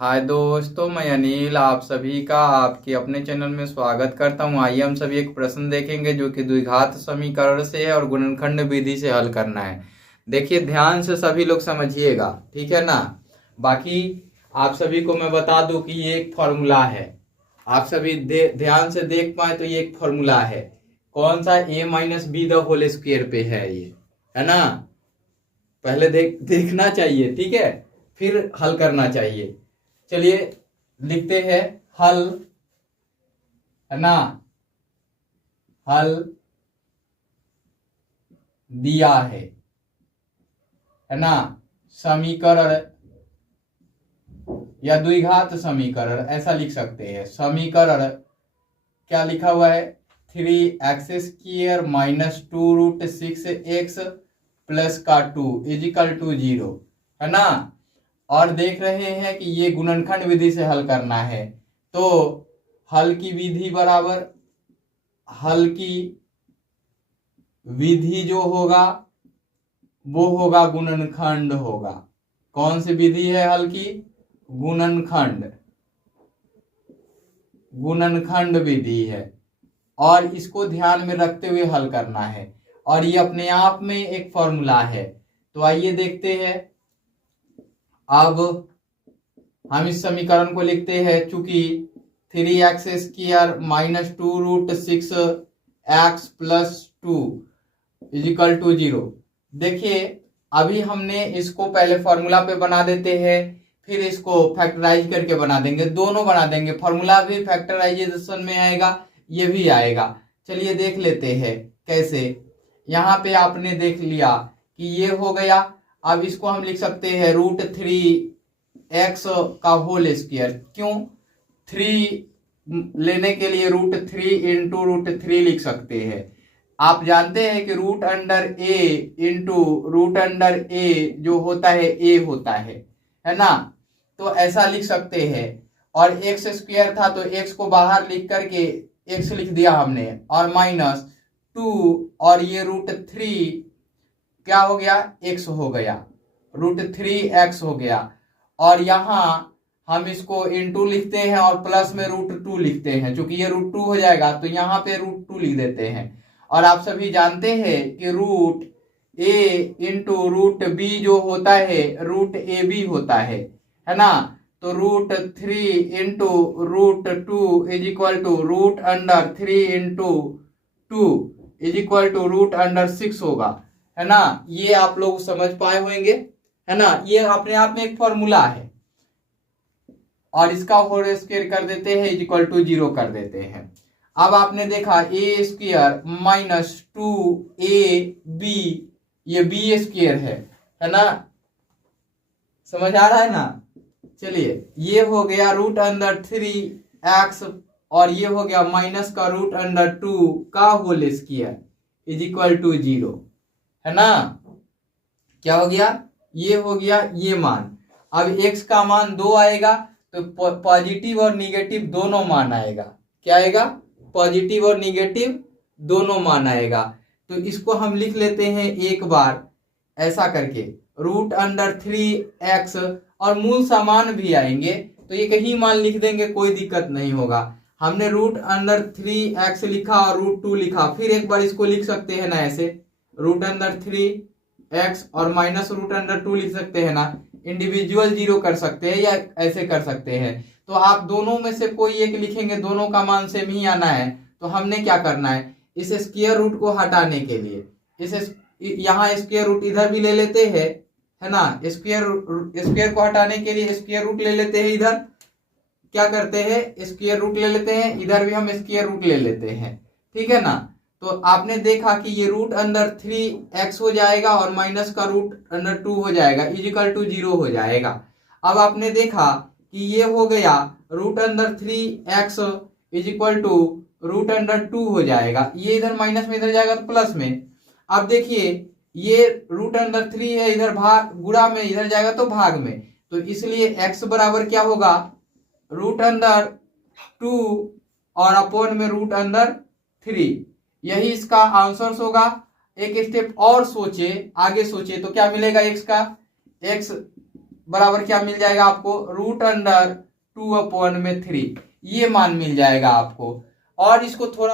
हाय दोस्तों, मैं अनिल आप सभी का आपके अपने चैनल में स्वागत करता हूं। आइए हम सभी एक प्रश्न देखेंगे जो कि द्विघात समीकरण से है और गुणनखंड विधि से हल करना है। देखिए ध्यान से सभी लोग समझिएगा, ठीक है ना। बाकी आप सभी को मैं बता दूं कि ये एक फॉर्मूला है। आप सभी ध्यान से देख पाए तो ये एक फॉर्मूला है। कौन सा? a minus b the whole square पे है ये, है ना। पहले देखना चाहिए, ठीक है, फिर हल करना चाहिए। चलिए लिखते हैं हल, है ना। हल दिया है ना। समीकरण या द्विघात समीकरण ऐसा लिख सकते हैं। समीकरण क्या लिखा हुआ है? 3x² माइनस 2√6x प्लस का 2 इजिकल टू 0, है ना। और देख रहे हैं कि ये गुणनखंड विधि से हल करना है, तो हल की विधि बराबर हल की विधि जो होगा वो होगा गुणनखंड होगा। कौन सी विधि है हल की? गुणनखंड गुणनखंड विधि है। और इसको ध्यान में रखते हुए हल करना है, और ये अपने आप में एक फॉर्मूला है। तो आइए देखते हैं। अब हम इस समीकरण को लिखते हैं, चूंकि 3x² minus 2√6x plus 2 is equal to 0। देखिए अभी हमने इसको पहले फॉर्मूला पे बना देते हैं, फिर इसको फैक्टराइज करके बना देंगे। दोनों बना देंगे, फॉर्मूला भी फैक्टराइजेशन में आएगा, ये भी आएगा। चलिए देख लेते हैं कैसे। यहाँ पे आपने देख लिया कि ये हो गया। अब इसको हम लिख सकते हैं √3x का होल स्क्वायर। क्यों? 3 लेने के लिए √3 इंटू √3 लिख सकते हैं। आप जानते हैं कि रूट अंडर ए इंटू रूट अंडर ए जो होता है ए होता है ना। तो ऐसा लिख सकते हैं। और एक्स स्क्वायर था तो एक्स को बाहर लिख करके एक्स लिख दिया हमने, और माइनस 2, और ये √3 क्या हो गया? एक्स हो गया, √3x हो गया। और यहां हम इसको इंटू लिखते हैं और प्लस में √2 लिखते हैं। चूंकि ये √2 हो जाएगा तो यहां पे √2 लिख देते हैं। और आप सभी जानते हैं कि √a इंटू √b जो होता है √ab होता है ना। तो √3 into √2 is equal to √3 into 2 is equal to √6 होगा, है ना। ये आप लोग समझ पाए होंगे, है ना। ये अपने आप में एक फॉर्मूला है, और इसका होल स्क्वायर कर देते हैं इज इक्वल टू 0 कर देते हैं। अब आपने देखा a² माइनस 2ab, ये b² है ना। समझ आ रहा है ना। चलिए ये हो गया √3x, और ये हो गया माइनस का √2 का whole square is equal to 0, है ना। क्या हो गया? ये हो गया ये मान। अब x का मान 2 आएगा तो पॉजिटिव और निगेटिव दोनों मान आएगा। क्या आएगा? पॉजिटिव और निगेटिव दोनों मान आएगा। तो इसको हम लिख लेते हैं एक बार ऐसा करके, √3x, और मूल सामान भी आएंगे तो एक ही मान लिख देंगे, कोई दिक्कत नहीं होगा। हमने √3x लिखा और √2 लिखा, फिर एक बार इसको लिख सकते हैं ना ऐसे, √3x और माइनस √2 लिख सकते हैं ना। इंडिविजुअल 0 कर सकते हैं या ऐसे कर सकते हैं। तो आप दोनों में से कोई एक लिखेंगे, दोनों का मान सेम ही आना है। तो हमने क्या करना है, इस स्क्वायर रूट को हटाने के लिए इस यहाँ स्क्वायर रूट इधर भी ले लेते हैं, है ना। स्क्वायर को हटाने के लिए स्क्वायर रूट ले लेते हैं। इधर क्या करते हैं, स्क्वायर रूट ले लेते हैं, इधर भी हम स्क्वायर रूट ले लेते हैं, ठीक है ना। तो आपने देखा कि ये √3x हो जाएगा और माइनस का √2 हो जाएगा इजिकल टू 0 हो जाएगा। अब आपने देखा कि ये हो गया √3x इज इक्वल टू √2 हो जाएगा। ये इधर माइनस में इधर जाएगा तो प्लस में। अब देखिए ये √3 है, इधर भाग गुणा में इधर जाएगा तो भाग में। तो इसलिए x बराबर क्या होगा, √2 और अपॉन में √3। यही इसका आंसर होगा। एक स्टेप और सोचे, आगे सोचे तो क्या मिलेगा। x का x बराबर क्या मिल जाएगा आपको, √2/3 ये मान मिल जाएगा आपको। और इसको थोड़ा